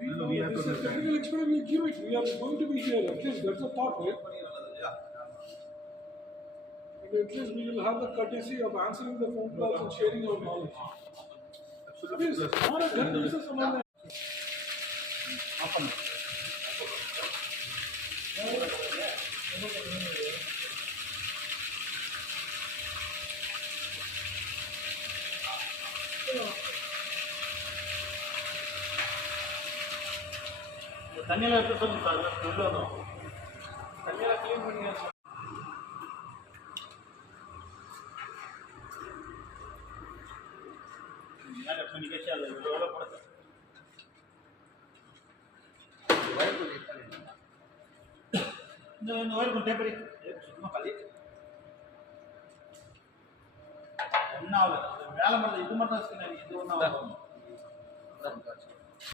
We have to technical expert, we give it. We are going to be here. At least that's the thought, right? And at least we will have the courtesy of answering the phone calls and sharing our knowledge. Please, not a good business among தண்ணியெல்லாம் எடுத்து சொல்லுங்க sir நல்லா வரும் தண்ணியெல்லாம் clean பண்ணி यार अपनी कैसे आ रही है वाला पड़ता वायर को देखा नहीं वायर को टेपर एक सुनमा खाली என்ன ஆவல வேலை மட்டும் இது மட்டும் தான் ஸ்கின் இது ஒண்ணா